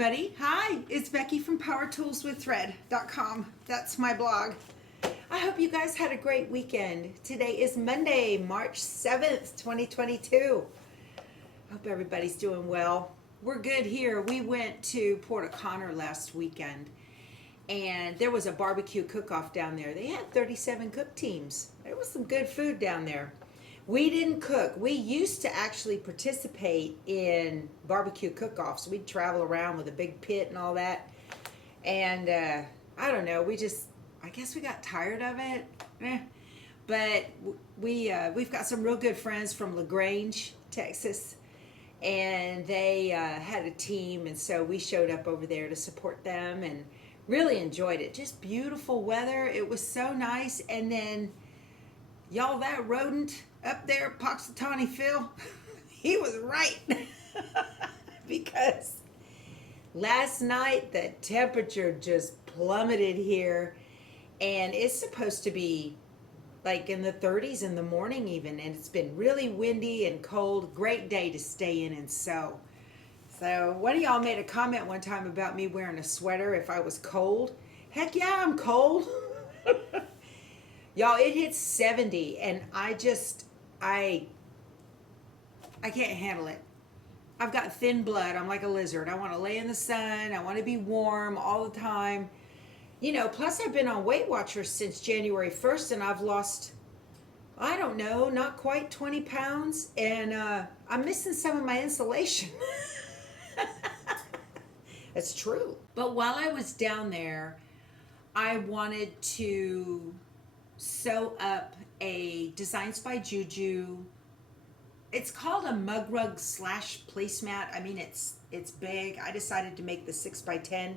everybody. Hi, it's Becky from PowerToolsWithThread.com. That's my blog. I hope you guys had a great weekend. Today is Monday, March 7th, 2022. I hope everybody's doing well. We're good here. We went to Port O'Connor last weekend, and there was a barbecue cook-off down there. They had 37 cook teams. There was some good food down there. We didn't cook. We used to actually participate in barbecue cook-offs. We'd travel around with a big pit and all that. And I don't know, I guess we got tired of it. But we've got some real good friends from LaGrange, Texas. And they had a team, and so we showed up over there to support them and really enjoyed it. Just beautiful weather. It was so nice. And then, y'all, that rodent up there, Poxitani Phil, he was right. Because last night the temperature just plummeted here, and it's supposed to be like in the 30s in the morning even, and it's been really windy and cold. Great day to stay in and sew. So one of y'all made a comment one time about me wearing a sweater if I was cold. Heck yeah, I'm cold. Y'all, it hits 70, and I can't handle it. I've got thin blood. I'm like a lizard. I want to lay in the sun. I want to be warm all the time. You know, plus I've been on Weight Watchers since January 1st, and I've lost, I don't know, not quite 20 pounds, and I'm missing some of my insulation. That's true. But while I was down there, I wanted to sew up a Designs by Juju. It's called a mug rug / placemat. I mean, it's big. I decided to make the 6x10.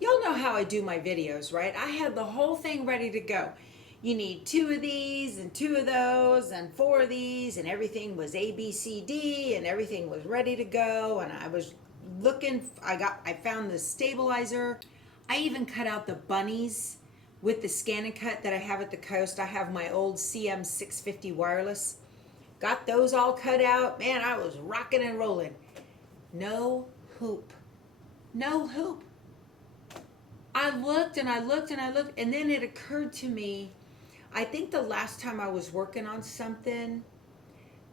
Y'all know how I do my videos, right? I had the whole thing ready to go. You need 2 of these and 2 of those and 4 of these, and everything was A, B, C, D, and everything was ready to go. And I was looking, I found the stabilizer. I even cut out the bunnies with the scan and cut that I have at the coast. I have my old CM650 wireless. Got those all cut out. Man, I was rocking and rolling. No hoop. No hoop. I looked and I looked and I looked, and then it occurred to me, I think the last time I was working on something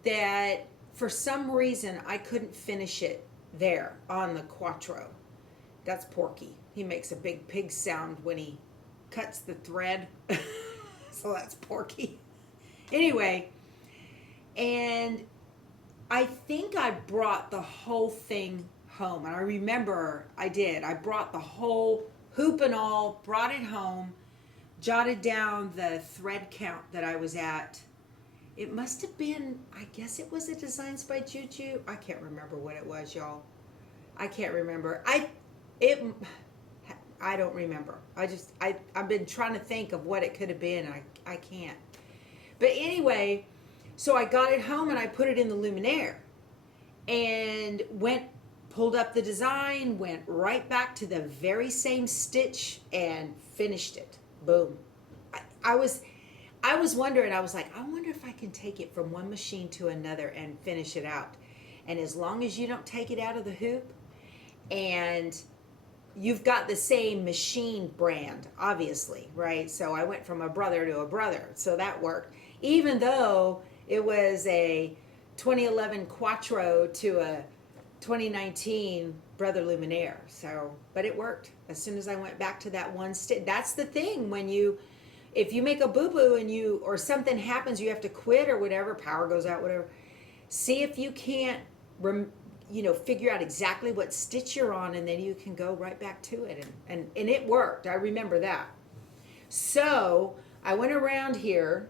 that for some reason I couldn't finish it there on the Quattro. That's Porky. He makes a big pig sound when he cuts the thread. So that's Porky. Anyway, and I think I brought the whole thing home. And I remember I did. I brought the whole hoop and all, brought it home, jotted down the thread count that I was at. It must have been, I guess it was a Designs by Juju. I can't remember what it was, y'all. I can't remember. I don't remember. I've been trying to think of what it could have been, and I can't. But anyway, so I got it home and I put it in the Luminaire and pulled up the design, went right back to the very same stitch and finished it. Boom. I was wondering, I was like, I wonder if I can take it from one machine to another and finish it out. And as long as you don't take it out of the hoop and you've got the same machine brand, obviously, right? So I went from a brother to a brother. So that worked. Even though it was a 2011 Quattro to a 2019 Brother Luminaire. So, but it worked. As soon as I went back to that one stitch. That's the thing, if you make a boo-boo and or something happens, you have to quit or whatever, power goes out, whatever. See if you can't, figure out exactly what stitch you're on, and then you can go right back to it. And it worked. I remember that. So I went around here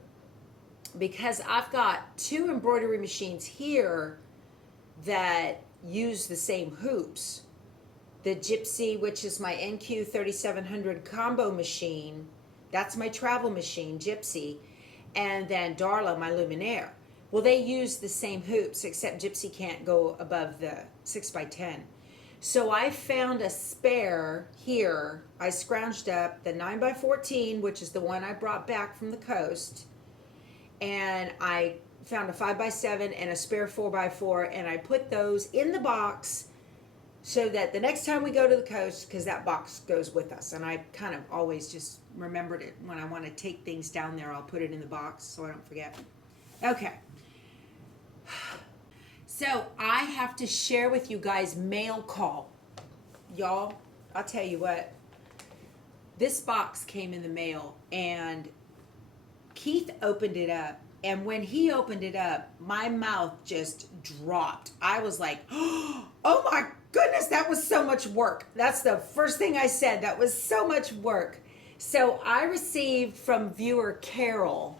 because I've got 2 embroidery machines here that use the same hoops. The Gypsy, which is my NQ 3700 combo machine, that's my travel machine, Gypsy, and then Darla, my Luminaire. Well, they use the same hoops, except Gypsy can't go above the 6x10. So I found a spare here. I scrounged up the 9x14, which is the one I brought back from the coast, and I found a 5x7 and a spare 4x4, and I put those in the box so that the next time we go to the coast, because that box goes with us, and I kind of always just remembered it when I want to take things down there, I'll put it in the box so I don't forget. Okay. So I have to share with you guys mail call. Y'all, I'll tell you what. This box came in the mail, and Keith opened it up. And when he opened it up, my mouth just dropped. I was like, oh my goodness, that was so much work. That's the first thing I said. That was so much work. So I received from viewer Carol.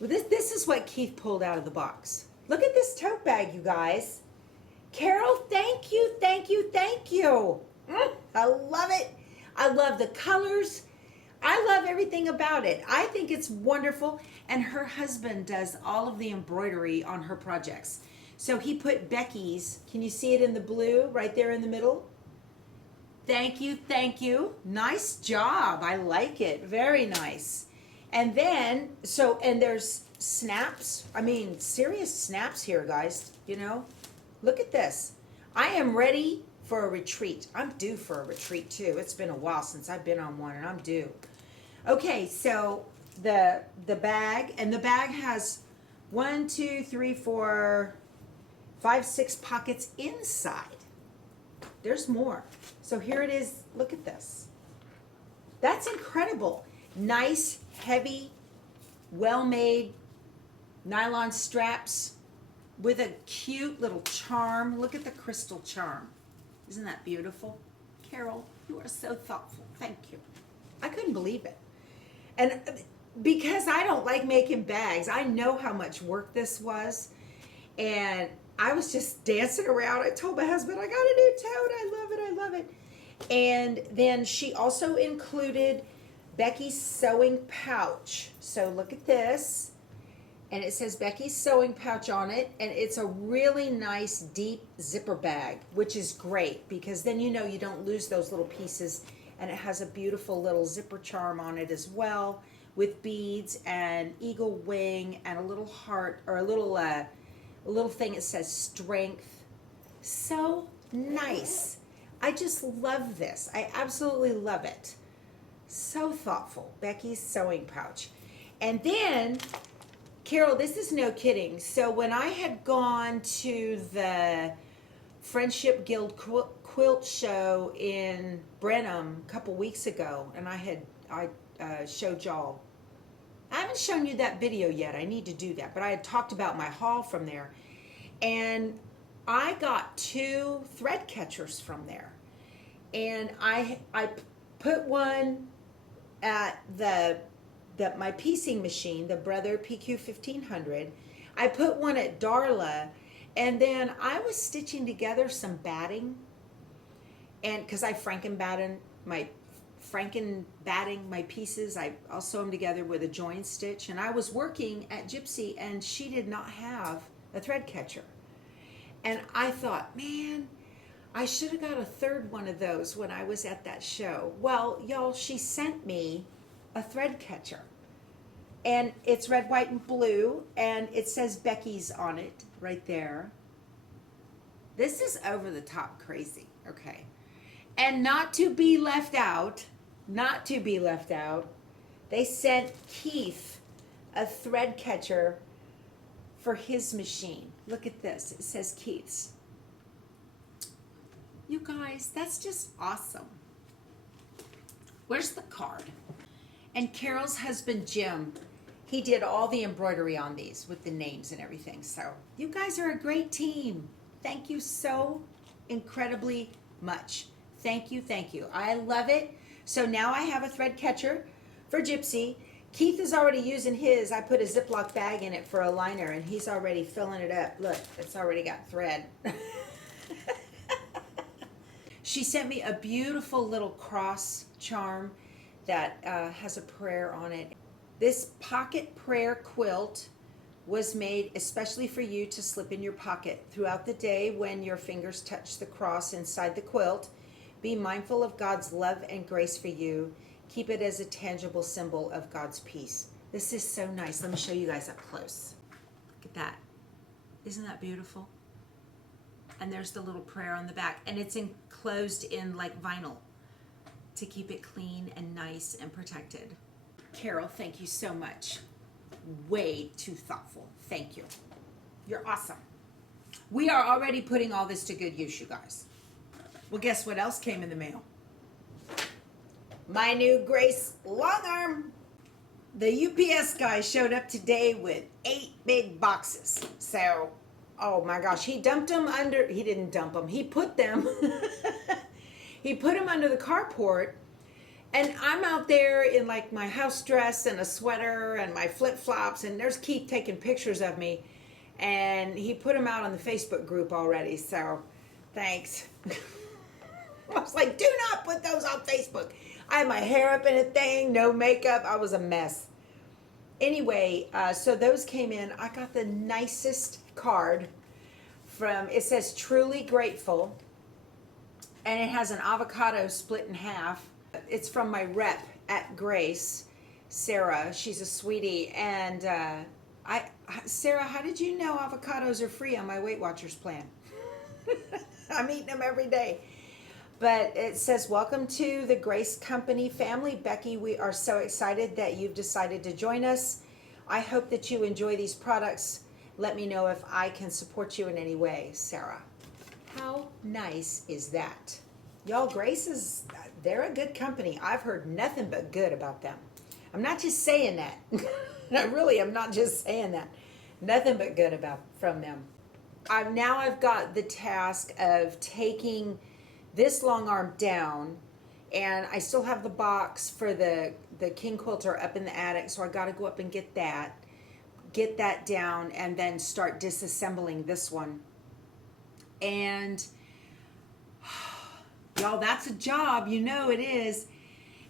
This is what Keith pulled out of the box. Look at this tote bag, you guys. Carol, thank you, thank you, thank you. I love it. I love the colors. I love everything about it. I think it's wonderful. And her husband does all of the embroidery on her projects. So he put Becky's, can you see it in the blue right there in the middle? Thank you, thank you. Nice job. I like it. Very nice. And then, and there's snaps. I mean, serious snaps here, guys. You know, look at this. I am ready for a retreat. I'm due for a retreat too. It's been a while since I've been on one, and I'm due. Okay, so the bag, and the bag has 1, 2, 3, 4, 5, 6 pockets inside. There's more. So here it is. Look at this. That's incredible. Nice, heavy, well-made nylon straps with a cute little charm. Look at the crystal charm. Isn't that beautiful? Carol, you are so thoughtful. Thank you. I couldn't believe it. And because I don't like making bags, I know how much work this was. And I was just dancing around. I told my husband, I got a new tote. I love it. I love it. And then she also included Becky's sewing pouch. So look at this. And it says Becky's sewing pouch on it. And it's a really nice deep zipper bag, which is great because then you know you don't lose those little pieces. And it has a beautiful little zipper charm on it as well with beads and eagle wing and a little heart or a little thing that says strength. So nice. I just love this. I absolutely love it. So thoughtful. Becky's sewing pouch. And then, Carol, this is no kidding. So when I had gone to the Friendship Guild Quilt show in Brenham a couple weeks ago, and I showed y'all. I haven't shown you that video yet. I need to do that. But I had talked about my haul from there. And I got 2 thread catchers from there. And I put one at my piecing machine, the Brother PQ 1500. I put one at Darla, and then I was stitching together some batting, and because I franken batting my pieces, I'll sew them together with a join stitch. And I was working at Gypsy, and she did not have a thread catcher, and I thought, man, I should have got a 3rd one of those when I was at that show. Well, y'all, she sent me a thread catcher. And it's red, white, and blue. And it says Becky's on it right there. This is over the top crazy. Okay. And not to be left out, they sent Keith a thread catcher for his machine. Look at this. It says Keith's. You guys, that's just awesome. Where's the card? And Carol's husband, Jim, he did all the embroidery on these with the names and everything. So you guys are a great team. Thank you so incredibly much. Thank you, thank you. I love it. So now I have a thread catcher for Gypsy. Keith is already using his. I put a Ziploc bag in it for a liner, and he's already filling it up. Look, it's already got thread. She sent me a beautiful little cross charm that has a prayer on it. This pocket prayer quilt was made especially for you to slip in your pocket throughout the day when your fingers touch the cross inside the quilt. Be mindful of God's love and grace for you. Keep it as a tangible symbol of God's peace. This is so nice. Let me show you guys up close. Look at that. Isn't that beautiful? And there's the little prayer on the back. And it's enclosed in like vinyl to keep it clean and nice and protected. Carol, thank you so much. Way too thoughtful. Thank you. You're awesome. We are already putting all this to good use, you guys. Well, guess what else came in the mail? My new Grace long arm. The UPS guy showed up today with 8 big boxes. So, oh my gosh, he dumped them under, he didn't dump them, he put them, he put them under the carport. And I'm out there in like my house dress and a sweater and my flip-flops, and there's Keith taking pictures of me. And he put them out on the Facebook group already, so thanks. I was like, do not put those on Facebook. I had my hair up in a thing, no makeup. I was a mess. Anyway, so those came in. I got the nicest card from, it says truly grateful. And it has an avocado split in half. It's from my rep at Grace, Sarah. She's a sweetie. And Sarah, how did you know avocados are free on my Weight Watchers plan? I'm eating them every day. But it says, welcome to the Grace Company family. Becky, we are so excited that you've decided to join us. I hope that you enjoy these products. Let me know if I can support you in any way, Sarah. How nice is that? Y'all, Grace is, they're a good company. I've heard nothing but good about them. I'm not just saying that. I really am not just saying that. Nothing but good from them. I've got the task of taking this long arm down, and I still have the box for the king quilter up in the attic, so I got to go up and get that down, and then start disassembling this one. And y'all, that's a job, you know it is.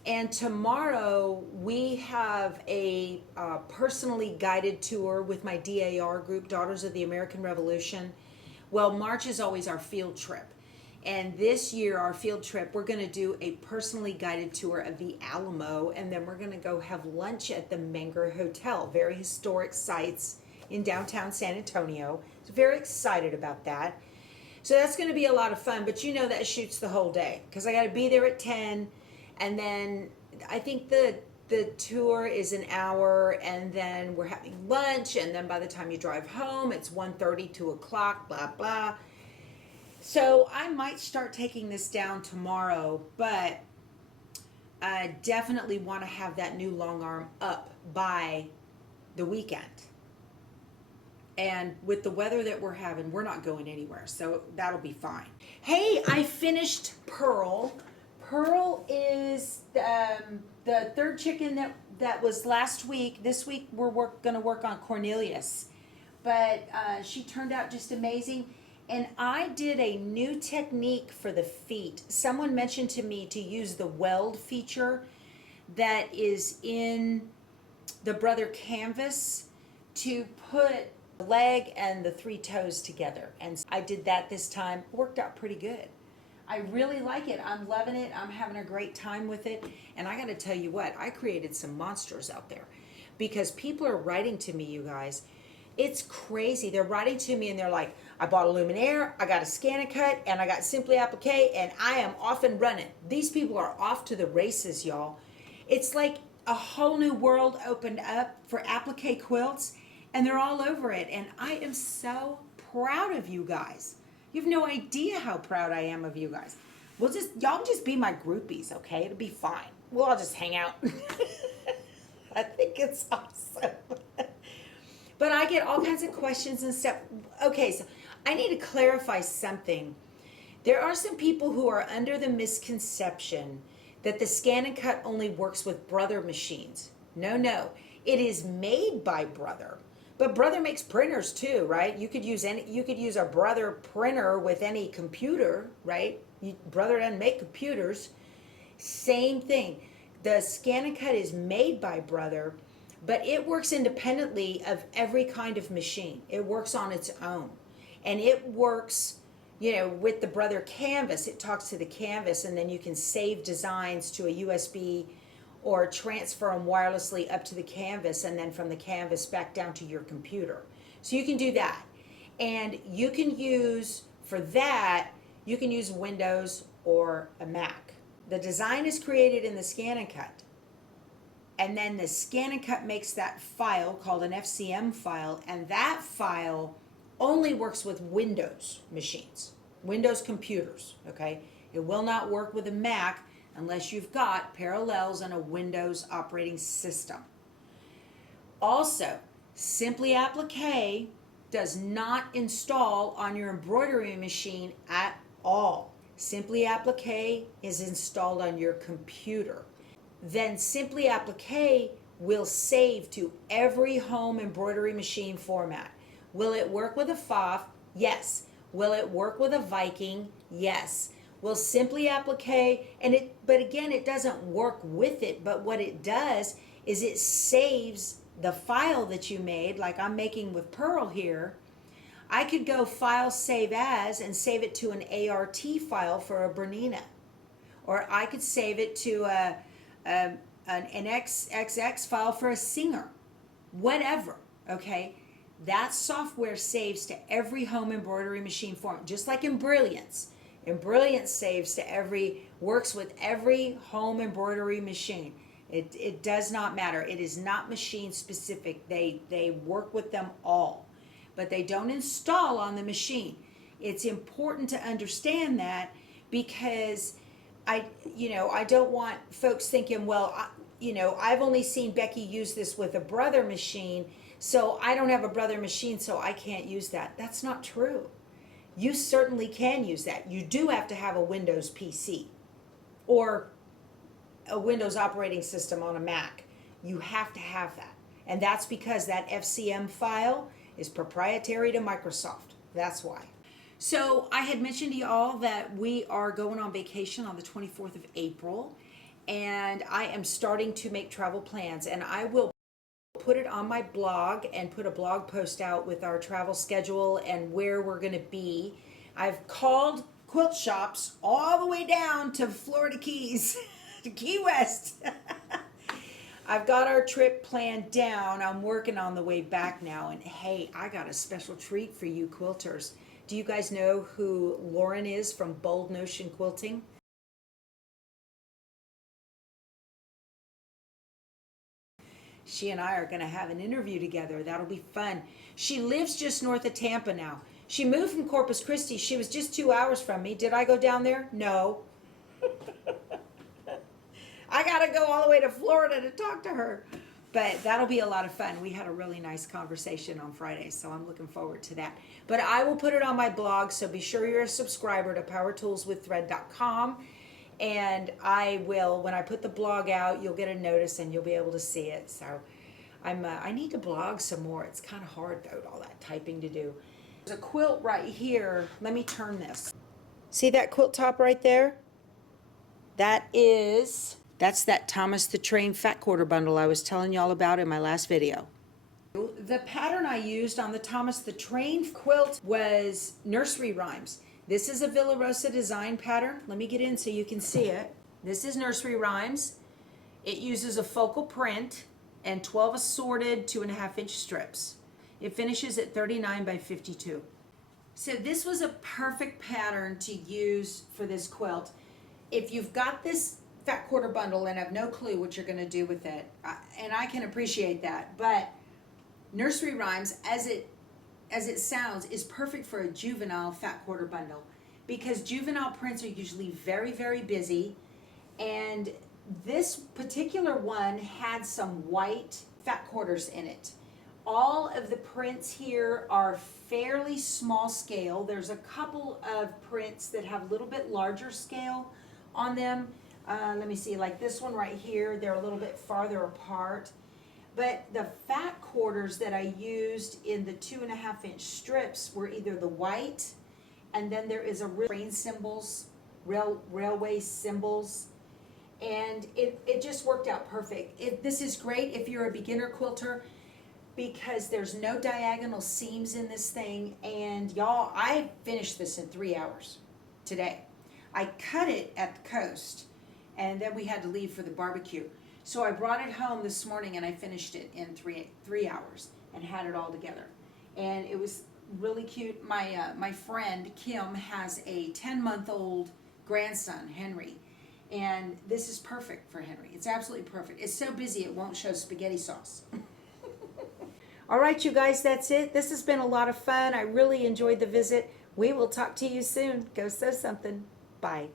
And tomorrow we have a personally guided tour with my DAR group, Daughters of the American Revolution. Well, March is always our field trip. And this year, our field trip, we're going to do a personally guided tour of the Alamo, and then we're going to go have lunch at the Menger Hotel, very historic sites in downtown San Antonio. So very excited about that. So that's going to be a lot of fun, but you know that shoots the whole day because I got to be there at 10, and then I think the tour is an hour, and then we're having lunch, and then by the time you drive home, it's 1:30, 2 o'clock, blah, blah. So I might start taking this down tomorrow, but I definitely want to have that new long arm up by the weekend. And with the weather that we're having, we're not going anywhere, so that'll be fine. Hey, I finished Pearl. Pearl is the third chicken that was last week. This week we're going to work on Cornelius. But she turned out just amazing. And I did a new technique for the feet. Someone mentioned to me to use the weld feature that is in the Brother canvas to put the leg and the 3 toes together. And I did that this time. It worked out pretty good. I really like it. I'm loving it. I'm having a great time with it. And I got to tell you what, I created some monsters out there because people are writing to me, you guys. It's crazy. They're writing to me and they're like, I bought a luminaire, I got a ScanNCut, and I got Simply Applique, and I am off and running. These people are off to the races, y'all. It's like a whole new world opened up for applique quilts, and they're all over it. And I am so proud of you guys. You have no idea how proud I am of you guys. Y'all just be my groupies, okay? It'll be fine. We'll all just hang out. I think it's awesome. But I get all kinds of questions and stuff. Okay, so I need to clarify something. There are some people who are under the misconception that the ScanNCut only works with Brother machines. No. It is made by Brother. But Brother makes printers too, right? You could use a Brother printer with any computer, right? Brother doesn't make computers. Same thing. The ScanNCut is made by Brother, but it works independently of every kind of machine. It works on its own. And it works, with the Brother canvas. It talks to the canvas, and then you can save designs to a USB or transfer them wirelessly up to the canvas, and then from the canvas back down to your computer. So you can do that. And you can use For that, you can use Windows or a Mac. The design is created in the Scan and Cut. And then the Scan and Cut makes that file called an FCM file, and that file only works with Windows machines, Windows computers, okay? It will not work with a Mac unless you've got parallels and a Windows operating system. Also, Simply Applique does not install on your embroidery machine at all. Simply Applique is installed on your computer. Then Simply Applique will save to every home embroidery machine format. Will it work with a FOF? Yes. Will it work with a Viking? Yes. Will Simply Applique, but again, it doesn't work with it, but what it does is it saves the file that you made, like I'm making with Pearl here. I could go File Save As and save it to an ART file for a Bernina. Or I could save it to an XXX file for a Singer. Whatever, okay? That software saves to every home embroidery machine form, just like Embrilliance. Embrilliance saves to works with every home embroidery machine. It does not matter. It is not machine specific. They work with them all, but they don't install on the machine. It's important to understand that, because I don't want folks thinking, well, I've only seen Becky use this with a Brother machine, so I don't have a Brother machine, so I can't use that. That's not true. You certainly can use that. You do have to have a Windows PC or a Windows operating system on a Mac. You have to have that. And that's because that FCM file is proprietary to Microsoft. That's why. So I had mentioned to y'all that we are going on vacation on the 24th of April, and I am starting to make travel plans, and I will put it on my blog and put a blog post out with our travel schedule and where we're going to be. I've called quilt shops all the way down to Florida Keys, to Key West. I've got our trip planned down. I'm working on the way back now, and hey, I got a special treat for you quilters. Do you guys know who Lauren is from Bold Notion Quilting? She and I are going to have an interview together. That'll be fun. She lives just north of Tampa now. She moved from Corpus Christi. She was just 2 hours from me. Did I go down there? No. I got to go all the way to Florida to talk to her. But that'll be a lot of fun. We had a really nice conversation on Friday, so I'm looking forward to that. But I will put it on my blog, so be sure you're a subscriber to powertoolswiththread.com. And I will, when I put the blog out, you'll get a notice and you'll be able to see it. So I need to blog some more. It's kind of hard, though, all that typing to do. There's a quilt right here. Let me turn this. See that quilt top right there? That's that Thomas the Train fat quarter bundle I was telling y'all about in my last video. The pattern I used on the Thomas the Train quilt was Nursery Rhymes. This is a Villa Rosa design pattern. Let me get in so you can see it. This is Nursery Rhymes. It uses a focal print and 12 assorted 2.5-inch strips. It finishes at 39 by 52. So this was a perfect pattern to use for this quilt. If you've got this fat quarter bundle and have no clue what you're going to do with it, and I can appreciate that, but Nursery Rhymes, as it sounds, is perfect for a juvenile fat quarter bundle, because juvenile prints are usually very, very busy, and this particular one had some white fat quarters in it. All of the prints here are fairly small scale. There's a couple of prints that have a little bit larger scale on them. Let me see, like this one right here, they're a little bit farther apart. But the fat quarters that I used in the 2.5-inch strips were either the white, and then there is a train symbols, railway symbols, and it just worked out perfect. This is great if you're a beginner quilter, because there's no diagonal seams in this thing, and y'all, I finished this in 3 hours today. I cut it at the coast, and then we had to leave for the barbecue. So I brought it home this morning and I finished it in three hours and had it all together. And it was really cute. My friend Kim has a 10-month-old grandson, Henry, and this is perfect for Henry. It's absolutely perfect. It's so busy it won't show spaghetti sauce. All right, you guys, that's it. This has been a lot of fun. I really enjoyed the visit. We will talk to you soon. Go sew something. Bye.